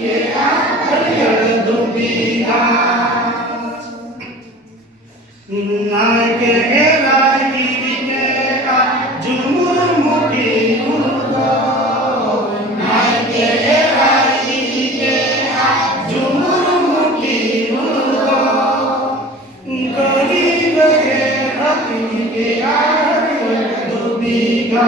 के हरियर दुबिया नाय के राई के का झुमुर मुखी उड़ो नाय के राई के का झुमुर मुखी उड़ो गरीब के हकी के हरियर दुबिया